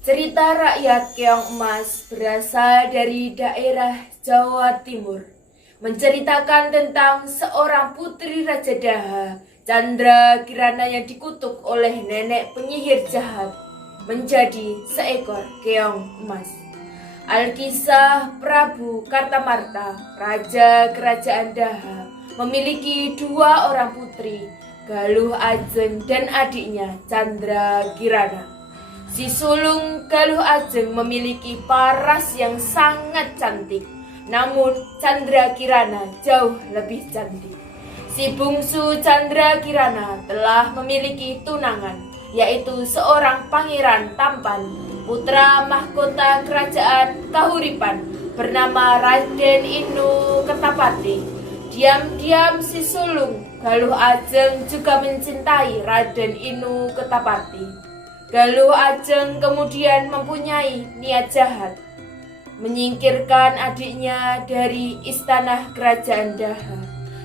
Cerita rakyat Keong Emas berasal dari daerah Jawa Timur, menceritakan tentang seorang putri Raja Daha, Chandra Kirana, yang dikutuk oleh nenek penyihir jahat menjadi seekor keong emas. Alkisah Prabu Kartamarta, Raja Kerajaan Daha, memiliki dua orang putri, Galuh Ajeng dan adiknya Chandra Kirana. Si sulung Galuh Ajeng memiliki paras yang sangat cantik, namun Chandra Kirana jauh lebih cantik. Si bungsu Chandra Kirana telah memiliki tunangan, yaitu seorang pangeran tampan, putra mahkota kerajaan Kahuripan bernama Raden Inu Kertapati. Diam-diam si sulung Galuh Ajeng juga mencintai Raden Inu Kertapati. Galuh Ajeng kemudian mempunyai niat jahat, menyingkirkan adiknya dari istana kerajaan Daha.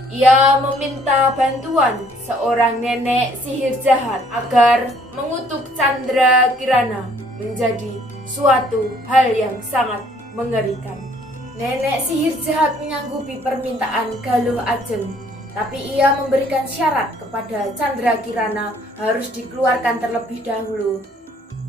Ia meminta bantuan seorang nenek sihir jahat agar mengutuk Chandra Kirana, menjadi suatu hal yang sangat mengerikan. Nenek sihir jahat menyanggupi permintaan Galuh Ajeng, tapi ia memberikan syarat kepada Chandra Kirana harus dikeluarkan terlebih dahulu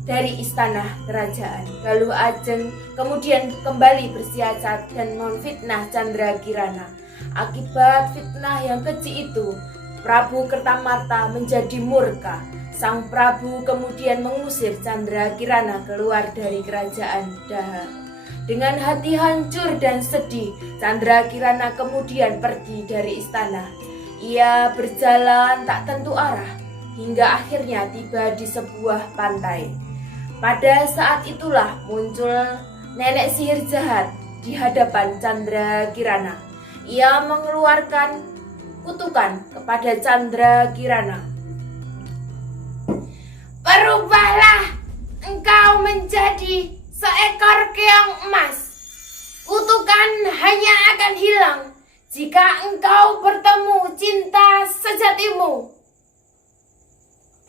dari istana kerajaan. Galuh Ajeng kemudian kembali bersiasat dan memfitnah Chandra Kirana. Akibat fitnah yang keji itu, Prabu Kertamarta menjadi murka. Sang Prabu kemudian mengusir Chandra Kirana keluar dari kerajaan Daha. Dengan hati hancur dan sedih, Chandra Kirana kemudian pergi dari istana. Ia berjalan tak tentu arah, hingga akhirnya tiba di sebuah pantai. Pada saat itulah muncul nenek sihir jahat di hadapan Chandra Kirana. Ia mengeluarkan kutukan kepada Chandra Kirana. "Berubahlah engkau menjadi seekor keong emas. Kutukan hanya akan hilang jika engkau bertemu cinta sejatimu."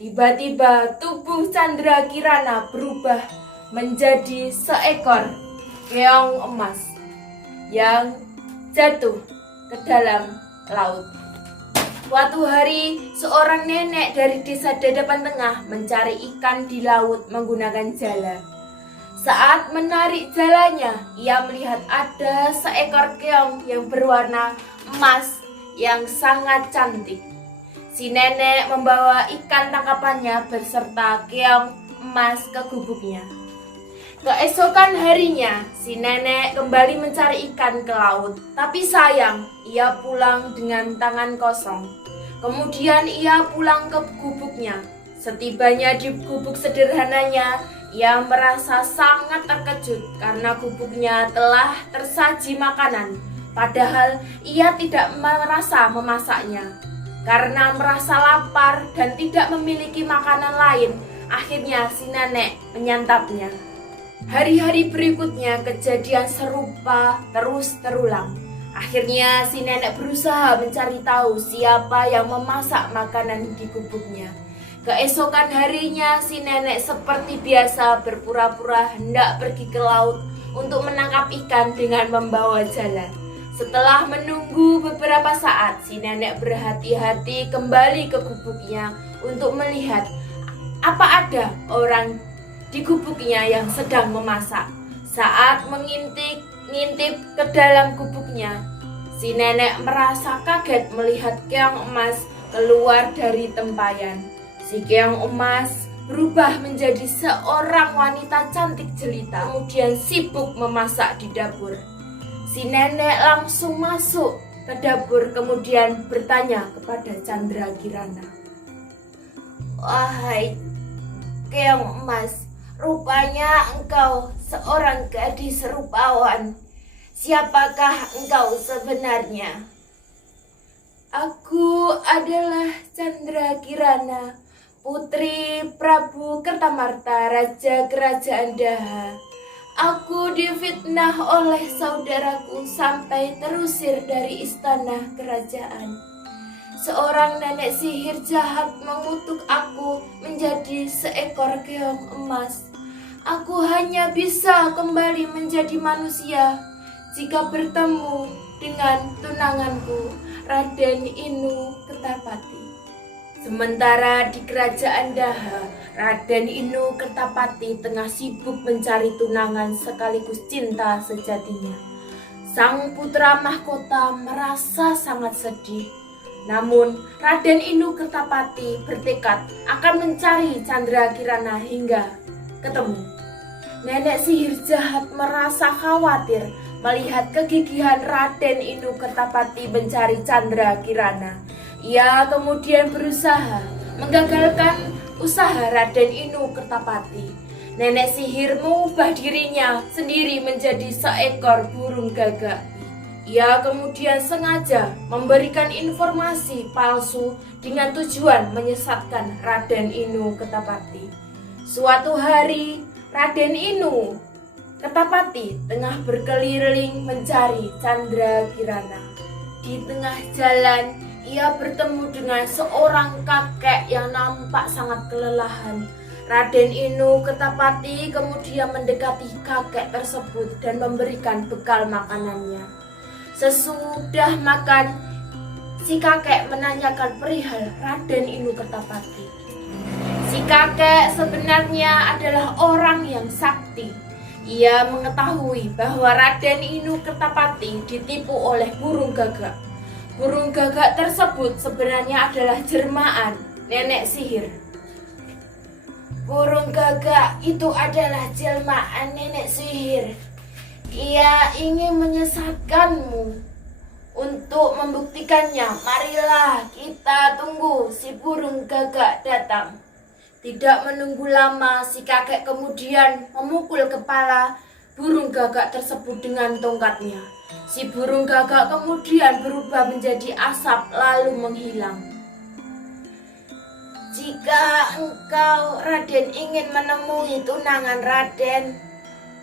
Tiba-tiba tubuh Chandra Kirana berubah menjadi seekor keong emas yang jatuh ke dalam laut. Suatu hari, seorang nenek dari desa Dadapan Tengah mencari ikan di laut menggunakan jala. Saat menarik jalanya, ia melihat ada seekor keong yang berwarna emas yang sangat cantik. Si nenek membawa ikan tangkapannya beserta keong emas ke gubuknya. Keesokan harinya, si nenek kembali mencari ikan ke laut, tapi sayang, ia pulang dengan tangan kosong. Kemudian ia pulang ke gubuknya. Setibanya di gubuk sederhananya, ia merasa sangat terkejut karena gubuknya telah tersaji makanan, padahal ia tidak merasa memasaknya. Karena merasa lapar dan tidak memiliki makanan lain, akhirnya si nenek menyantapnya. Hari-hari berikutnya kejadian serupa terus terulang. Akhirnya si nenek berusaha mencari tahu siapa yang memasak makanan di gubuknya. Keesokan harinya si nenek seperti biasa berpura-pura hendak pergi ke laut untuk menangkap ikan dengan membawa jala. Setelah menunggu beberapa saat, si nenek berhati-hati kembali ke gubuknya untuk melihat apa ada orang di gubuknya yang sedang memasak. Saat mengintip ke dalam gubuknya, si nenek merasa kaget melihat keong emas keluar dari tempayan. Si keong emas berubah menjadi seorang wanita cantik jelita, kemudian sibuk memasak di dapur. Si nenek langsung masuk ke dapur kemudian bertanya kepada Chandra Kirana. "Wahai keong emas, rupanya engkau seorang gadis rupawan. Siapakah engkau sebenarnya?" "Aku adalah Chandra Kirana, putri Prabu Kertamarta, Raja Kerajaan Daha. Aku difitnah oleh saudaraku sampai terusir dari istana kerajaan. Seorang nenek sihir jahat mengutuk aku menjadi seekor keong emas. Aku hanya bisa kembali menjadi manusia jika bertemu dengan tunanganku, Raden Inu Kertapati. Sementara di kerajaan Daha, Raden Inu Kertapati tengah sibuk mencari tunangan sekaligus cinta sejatinya. Sang putra mahkota merasa sangat sedih. Namun, Raden Inu Kertapati bertekad akan mencari Candrakirana hingga ketemu. Nenek sihir jahat merasa khawatir melihat kegigihan Raden Inu Kertapati mencari Candrakirana. Ia kemudian berusaha menggagalkan usaha Raden Inu Kertapati. Nenek sihir mengubah dirinya sendiri menjadi seekor burung gagak. Ia kemudian sengaja memberikan informasi palsu dengan tujuan menyesatkan Raden Inu Kertapati. Suatu hari, Raden Inu Kertapati tengah berkeliling mencari Candrakirana. Di tengah jalan, ia bertemu dengan seorang kakek yang nampak sangat kelelahan. Raden Inu Kertapati kemudian mendekati kakek tersebut dan memberikan bekal makanannya. Sesudah makan, si kakek menanyakan perihal Raden Inu Kertapati. Si kakek sebenarnya adalah orang yang sakti. Ia mengetahui bahwa Raden Inu Kertapati ditipu oleh burung gagak. Burung gagak tersebut sebenarnya adalah jelmaan nenek sihir. Burung gagak itu adalah jelmaan nenek sihir. Ia ingin menyesatkanmu. Untuk membuktikannya, marilah kita tunggu si burung gagak datang. Tidak menunggu lama, si kakek kemudian memukul kepala burung gagak tersebut dengan tongkatnya. Si burung gagak kemudian berubah menjadi asap lalu menghilang. Jika engkau, Raden, ingin menemui tunangan Raden,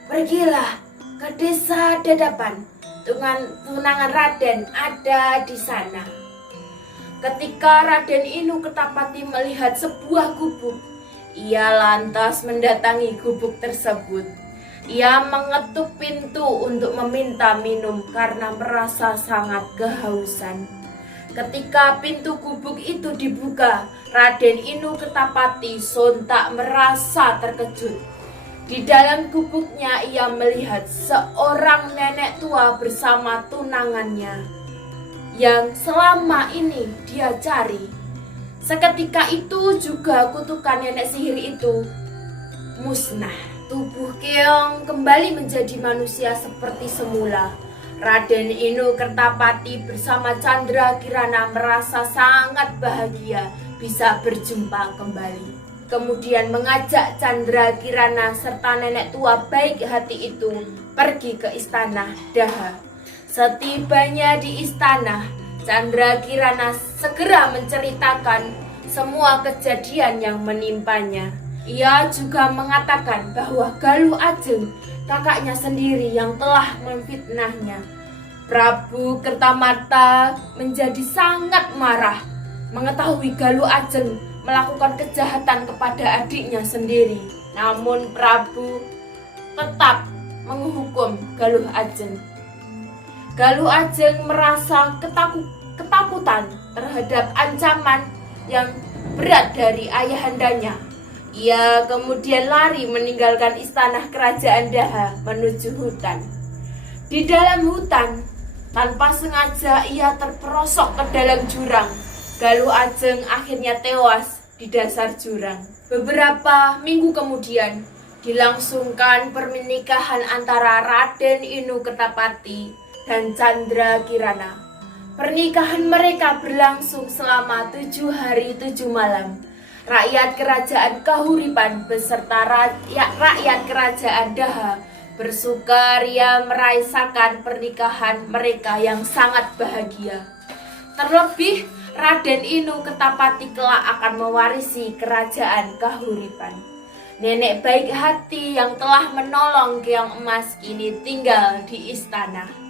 pergilah ke desa Dadapan. Tunangan Raden ada di sana. Ketika Raden Inu Kertapati melihat sebuah gubuk, ia lantas mendatangi gubuk tersebut. Ia mengetuk pintu untuk meminta minum karena merasa sangat kehausan. Ketika pintu gubuk itu dibuka, Raden Inu Kertapati sontak merasa terkejut. Di dalam gubuknya ia melihat seorang nenek tua bersama tunangannya yang selama ini dia cari. Seketika itu juga kutukan nenek sihir itu musnah. Tubuh Keong kembali menjadi manusia seperti semula. Raden Inu Kertapati bersama Candrakirana merasa sangat bahagia bisa berjumpa kembali. Kemudian mengajak Candrakirana serta nenek tua baik hati itu pergi ke istana Daha. Setibanya di istana, Candrakirana segera menceritakan semua kejadian yang menimpanya. Ia juga mengatakan bahwa Galuh Ajeng, kakaknya sendiri yang telah memfitnahnya. Prabu Kertamata menjadi sangat marah mengetahui Galuh Ajeng melakukan kejahatan kepada adiknya sendiri. Namun Prabu tetap menghukum Galuh Ajeng. Galuh Ajeng merasa ketakutan terhadap ancaman yang berat dari ayahandanya. Ia kemudian lari meninggalkan istana kerajaan Daha menuju hutan. Di dalam hutan, tanpa sengaja ia terperosok ke dalam jurang. Galuh Ajeng akhirnya tewas di dasar jurang. Beberapa minggu kemudian, dilangsungkan pernikahan antara Raden Inu Kertapati dan Candrakirana. Pernikahan mereka berlangsung selama 7 hari 7 malam. Rakyat kerajaan Kahuripan beserta rakyat kerajaan Daha bersukaria merayakan pernikahan mereka yang sangat bahagia. Terlebih, Raden Inu Kertapati kelak akan mewarisi kerajaan Kahuripan. Nenek baik hati yang telah menolong Keong Emas kini tinggal di istana.